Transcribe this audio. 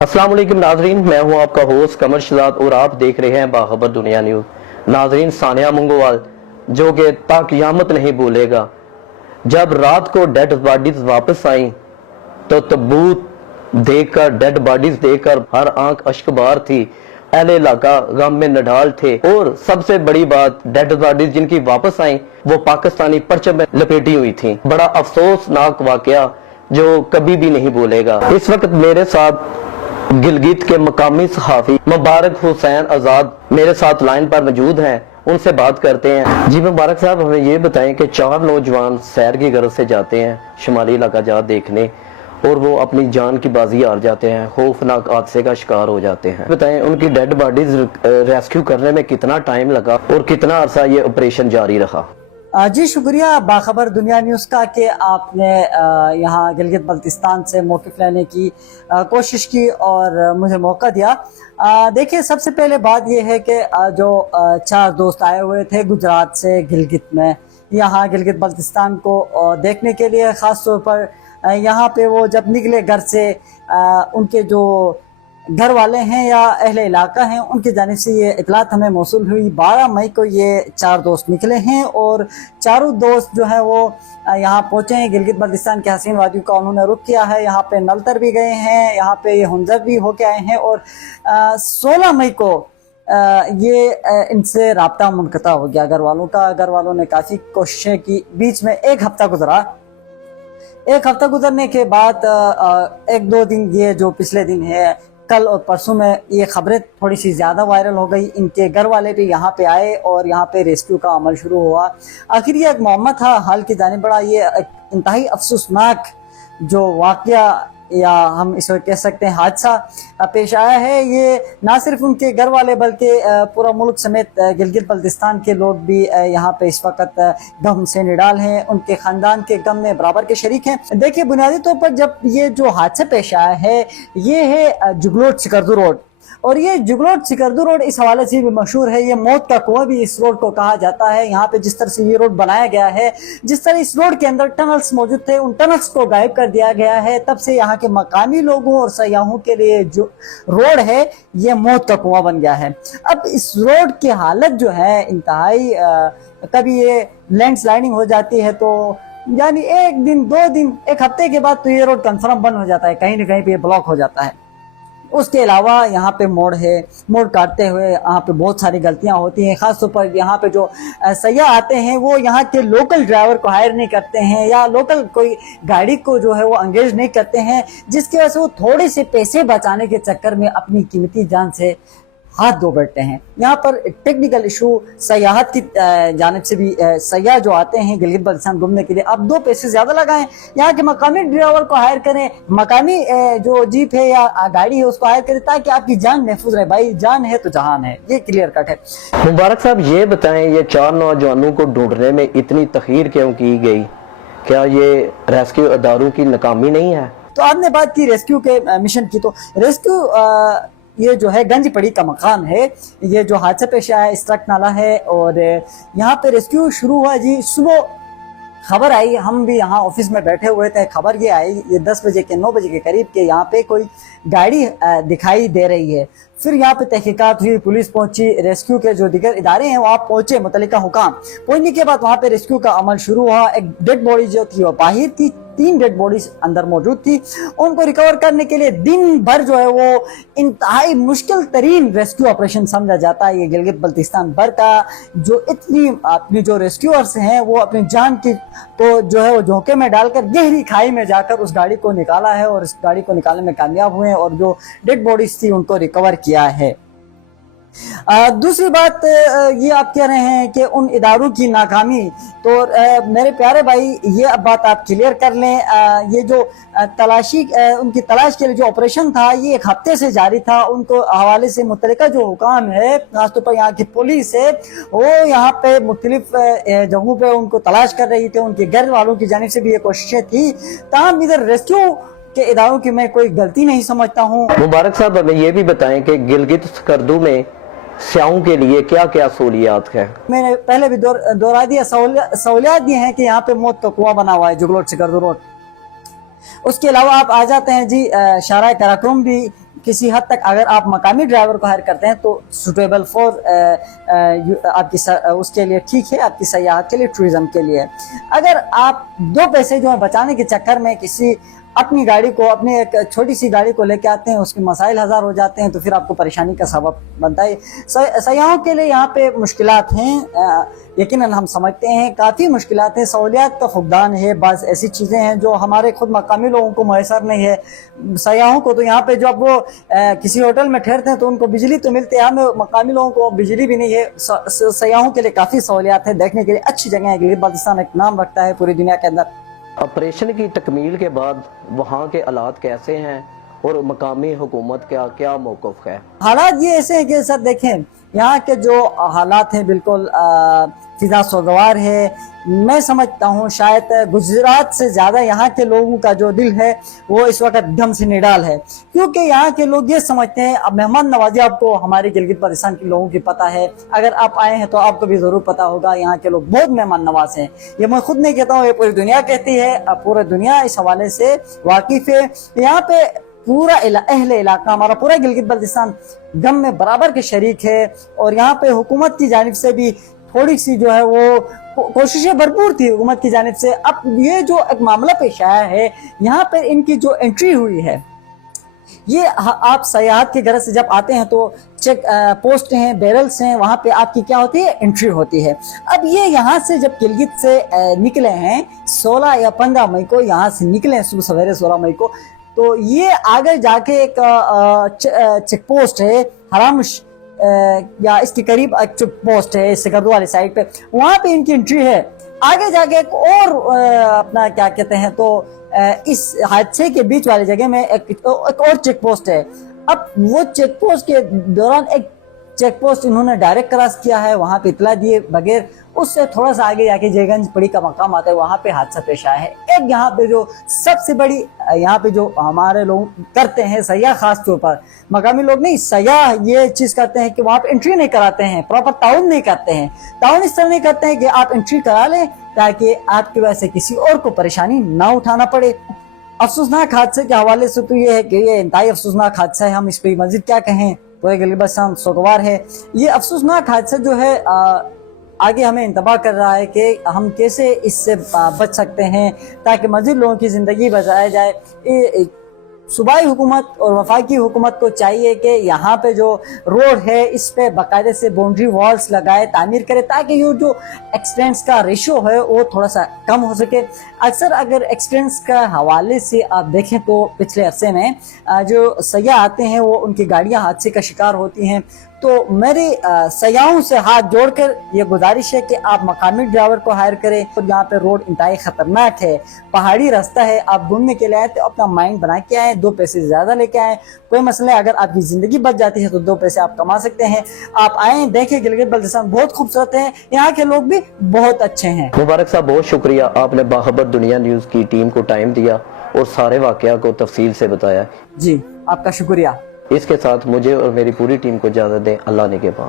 अस्सलाम वालेकुम नाजरीन, मैं हूं आपका होस्ट कमर शहजाद और आप देख रहे हैं बाखबर दुनिया न्यूज। नाजरीन, सानिया मंगोवाल जो कि ता क़यामत नहीं भूलेगा, जब रात को डेड बॉडीज वापस आई तो तबूत देखकर, डेड बॉडीज देखकर हर आंख अश्कबार थी। अहले इलाका गम में नडाल थे और सबसे बड़ी बात, डेड बॉडीज जिनकी वापस आई वो पाकिस्तानी परचम में लपेटी हुई थी। बड़ा अफसोसनाक वाकया जो कभी भी नहीं भूलेगा। इस वक्त मेरे साथ गिलगित के मकामी सहाफी मुबारक हुसैन आजाद मेरे साथ लाइन पर मौजूद हैं, उनसे बात करते हैं। जी मुबारक साहब, हमें ये बताएं कि 4 नौजवान सैर की गरज से जाते हैं शुमाली इलाका जात देखने और वो अपनी जान की बाजी हार जाते हैं, खौफनाक हादसे का शिकार हो जाते हैं। बताएं उनकी डेड बॉडीज रेस्क्यू करने में कितना टाइम लगा और कितना अरसा ये ऑपरेशन जारी रहा? जी शुक्रिया बाखबर दुनिया न्यूज़ का कि आपने यहाँ गिलगित बल्तिस्तान से मौक़िफ़ लेने की कोशिश की और मुझे मौका दिया। देखिए, सबसे पहले बात यह है कि जो 4 दोस्त आए हुए थे गुजरात से गिलगित में, यहाँ गिलगित बल्तिस्तान को देखने के लिए, ख़ास तौर पर यहाँ पे वो जब निकले घर से, उनके जो घर वाले हैं या अहले इलाका हैं उनकी जानिब से ये इतलात हमें मौसूल हुई। 12 मई को ये 4 दोस्त निकले हैं और चारों दोस्त जो है वो यहाँ पहुँचे हैं। गिलगित बल्तिस्तान के हसीन वादियों का उन्होंने रुख किया है। यहाँ पे नलतर भी गए हैं, यहाँ पे ये हुंजर भी होके आए हैं और 16 मई को ये इनसे राब्ता मुनक़ता हो गया घर वालों का। घर वालों ने काफ़ी कोशिशें की, बीच में एक हफ्ता गुजरा। एक हफ्ता गुजरने के बाद 1-2 दिन, ये जो पिछले दिन है कल और परसों में, ये खबरें थोड़ी सी ज़्यादा वायरल हो गई। इनके घर वाले भी यहाँ पे आए और यहाँ पे रेस्क्यू का अमल शुरू हुआ। आखिर ये एक मोहम्मद था हाल की जानिब बड़ा ये इंतहाई अफसोसनाक जो वाक़या या हम इसे कह सकते हैं हादसा पेश आया है। ये ना सिर्फ उनके घर वाले बल्कि पूरा मुल्क समेत गिलगित बल्तिस्तान के लोग भी यहाँ पे इस वक्त गम से निडाल हैं, उनके ख़ानदान के गम में बराबर के शरीक हैं। देखिए, बुनियादी तौर पर जब ये जो हादसा पेश आया है ये है जुगलोट सिकरदू रोड, और ये जुगलोट सिकरदू रोड इस हवाले से भी मशहूर है। ये मौत का कुआं भी इस रोड को कहा जाता है। यहाँ पे जिस तरह से ये रोड बनाया गया है, जिस तरह इस रोड के अंदर टनल्स मौजूद थे, उन टनल्स को गायब कर दिया गया है। तब से यहाँ के मकामी लोगों और सयाहों के लिए जो रोड है ये मौत का कुआं बन गया है। अब इस रोड की हालत जो है इंतहाई, कभी ये लैंडस्लाइडिंग हो जाती है तो यानी 1 दिन 2 दिन 1 हफ्ते के बाद तो ये रोड कंफर्म बंद हो जाता है, कहीं ना कहीं पे ब्लॉक हो जाता है। उसके अलावा यहाँ पे मोड़ है, मोड़ काटते हुए यहाँ पे बहुत सारी गलतियाँ होती हैं। ख़ासतौर पर यहाँ पे जो सयाह आते हैं वो यहाँ के लोकल ड्राइवर को हायर नहीं करते हैं या लोकल कोई गाड़ी को जो है वो एंगेज नहीं करते हैं, जिसकी वजह से वो थोड़े से पैसे बचाने के चक्कर में अपनी कीमती जान से हाथ धो बैठते हैं। यहाँ पर टेक्निकल इशू सयाहत की जानिब से भी, सयाह जो आते हैं गिलगित बल्तिस्तान घूमने के लिए, अब 2 पैसे ज्यादा लगाएं, यहाँ के मकामी ड्राइवर को हायर करें, मकामी जो जीप है या गाड़ी है उसको हायर करें, ताकि आपकी जान महफूज रहे। भाई, जान है तो जहान है, ये क्लियर कट है। मुबारक साहब, ये बताएं ये 4 नौजवानों को ढूंढने में इतनी तखीर क्यों की गई? क्या ये रेस्क्यू अदारों की नाकामी नहीं है? तो आपने बात की रेस्क्यू के मिशन की, तो रेस्क्यू ये जो है गंज पड़ी का मकान है। ये जो हादसा पेश आया इस ट्रक नाला है और यहाँ पे रेस्क्यू शुरू हुआ जी। सुबह खबर आई, हम भी यहाँ ऑफिस में बैठे हुए थे, खबर ये आई ये 10 बजे के 9 बजे के करीब के यहाँ पे कोई गाड़ी दिखाई दे रही है। फिर यहाँ पे तहकीकात हुई, पुलिस पहुंची, रेस्क्यू के जो दीगर इदारे हैं वहाँ पहुंचे, मुतल्लिका हुकाम पहुंचने के बाद वहाँ पे रेस्क्यू का अमल शुरू हुआ। एक डेड बॉडी जो थी वो बाहर थी, 3 डेड बॉडीज अंदर मौजूद थी। उनको रिकवर करने के लिए दिन भर जो है वो इंतहाई मुश्किल तरीन रेस्क्यू ऑपरेशन समझा जाता है। ये गिलगित बल्तिस्तान भर का जो इतनी अपनी जो रेस्क्यूअर्स हैं वो अपनी जान की तो जो है वो झोंके में डालकर गहरी खाई में जाकर उस गाड़ी को निकाला है और इस गाड़ी को निकालने में कामयाब हुए हैं और जो डेड बॉडीज थी उनको रिकवर किया है। दूसरी बात ये आप कह रहे हैं कि उन इदारों की नाकामी, तो मेरे प्यारे भाई ये अब बात आप क्लियर कर लें। ये जो तलाशी उनकी तलाश के लिए जो ऑपरेशन था ये 1 हफ्ते से जारी था। उनको हवाले से मुतल्लिका जो हुकाम है, खासतौर पर यहाँ की पुलिस है, वो यहाँ पे मुख्तलिफ जगहों पे उनको तलाश कर रही थी। उनके घर वालों की जानिब से भी ये कोशिशें थी, ताहम इधर रेस्क्यू के इदारों की मैं कोई गलती नहीं समझता हूँ। मुबारक साहब, हमें ये भी बताएं कि गिलगित सिकरदू में स्याहों के लिए क्या क्या सहूलियात है? मैंने पहले भी दोहरा दिया, सहूलियात ये हैं कि यहाँ पे मौत का कुआं बना हुआ है जुगलोट सिकरदू रोड। उसके अलावा आप आ जाते हैं जी शाहराह काराकोरम भी किसी हद तक अगर आप मकामी ड्राइवर को हायर करते हैं तो सुटेबल फॉर उसके लिए ठीक है, आपकी सयाहत के लिए, टूरिज्म के लिए। अगर आप दो पैसे जो है बचाने के चक्कर में किसी अपनी गाड़ी को, अपनी एक छोटी सी गाड़ी को लेके आते हैं, उसके मसाइल हजार हो जाते हैं, तो फिर आपको परेशानी का सबब बनता है। सयाहों के लिए यहाँ पे मुश्किलात हैं, यकीनन हम समझते हैं काफ़ी मुश्किलात हैं, सहूलियात का फुकदान है, बस ऐसी चीज़ें हैं जो हमारे खुद मकामी लोगों को मैसर नहीं है। सयाहों को तो यहाँ पे जब वो किसी होटल में ठहरते हैं तो उनको बिजली तो मिलती है, हमें मकामी लोगों को बिजली भी नहीं है। सयाहों के लिए काफ़ी सहूलियात है, देखने के लिए अच्छी जगह है। गिलगित बाल्टिस्तान एक नाम रखता है पूरी दुनिया के अंदर। ऑपरेशन की तकमील के बाद वहाँ के हालात कैसे हैं और मकामी हुकूमत का क्या मौक़िफ़ है? हालात ये ऐसे हैं कि सर देखें, यहाँ के जो हालात हैं बिल्कुल फिजा सोगवार है। मैं समझता हूँ शायद गुजरात से ज़्यादा यहाँ के लोगों का जो दिल है वो इस वक्त दम से निडाल है, क्योंकि यहाँ के लोग ये समझते हैं, अब मेहमान नवाजी आपको हमारे गिलगित बाल्टिस्तान के लोगों की पता है, अगर आप आए हैं तो आपको भी ज़रूर पता होगा, यहाँ के लोग बहुत मेहमान नवाज हैं। ये मैं खुद नहीं कहता हूँ, ये पूरी दुनिया कहती है, पूरी दुनिया इस हवाले से वाकिफ है। यहाँ पे पूरा अहले इलाका, हमारा पूरा गिलगित बाल्टिस्तान गम में बराबर के शरीक है, और यहाँ पे हुकूमत की जानिब से भी थोड़ी सी जो है वो कोशिशें भरपूर थी हुकूमत की जानिब से। अब ये जो एक मामला पेश आया है, यहाँ पर इनकी जो एंट्री हुई है, ये आप सयाहत के गरज से जब आते हैं तो चेक पोस्ट हैं, बैरल्स हैं, वहाँ पे आपकी क्या होती है, एंट्री होती है। अब ये यहाँ से जब गिलगित से निकले हैं 16 या 15 मई को, यहाँ से निकले हैं सुबह सवेरे 16 मई को, तो ये आगे जाके एक चेक पोस्ट है हरामुश, या इसके करीब एक चेक पोस्ट है सिकरदू वाली साइड पे, वहाँ पे इनकी एंट्री है। आगे जाके एक और अपना क्या कहते हैं तो इस हादसे के बीच वाली जगह में एक और चेक पोस्ट है। अब वो चेक पोस्ट के दौरान एक चेक पोस्ट इन्होंने डायरेक्ट क्रॉस किया है, वहाँ पे इतला दिए बगैर, उससे थोड़ा सा आगे जाके जयगंज पड़ी का मकाम आता है, वहाँ पे हादसा पेश आया है। एक यहाँ पे जो सबसे बड़ी, यहाँ पे जो हमारे लोग करते हैं सयाह, खास तौर पर मकामी लोग नहीं, सयाह ये चीज करते हैं कि वहाँ पे एंट्री नहीं कराते हैं, प्रॉपर ताउन नहीं करते हैं। ताउन इस तरह नहीं करते हैं कि आप एंट्री करा लें ताकि आपकी वजह से किसी और को परेशानी ना उठाना पड़े। अफसोसनाक हादसे के हवाले से तो ये है कि ये इंतहाई अफसोसनाक हादसा है, हम इस पर मजीद क्या कहें, पूरे गिलगित बाल्टिस्तान सोगवार है। ये अफसोसनाक हादसा जो है आगे हमें इंतबाह कर रहा है कि हम कैसे इससे बच सकते हैं ताकि मज़ीद लोगों की ज़िंदगी बचाया जाए। सूबाई हुकूमत और वफाकी हुकूमत को चाहिए कि यहाँ पे जो रोड है इस पे बाकायदे से बाउंड्री वॉल्स लगाए, तामीर करे, ताकि ये जो एक्सीडेंट्स का रेशो है वो थोड़ा सा कम हो सके। अक्सर अगर एक्सीडेंट्स का हवाले से आप देखें तो पिछले अरसे में जो सयाह आते हैं वो उनकी गाड़ियाँ हादसे का शिकार होती हैं। तो मेरी सयाहों से हाथ जोड़कर ये गुजारिश है कि आप मकामी ड्राइवर को हायर करें। और यहाँ पे रोड इंतहाई खतरनाक है, पहाड़ी रास्ता है, आप घूमने के लिए आए तो अपना माइंड बना के आए, 2 पैसे ज्यादा लेके आए, कोई मसला है, अगर आपकी जिंदगी बच जाती है तो 2 पैसे आप कमा सकते हैं। आप आए, देखें, गिलगित बाल्टिस्तान बहुत खूबसूरत है, यहाँ के लोग भी बहुत अच्छे हैं। मुबारक साहब, बहुत शुक्रिया, आपने बाखबर दुनिया न्यूज की टीम को टाइम दिया और सारे वाकया को तफसील से बताया। जी, आपका शुक्रिया। इसके साथ मुझे और मेरी पूरी टीम को इजाज़त दें। अल्लाह ने के पास।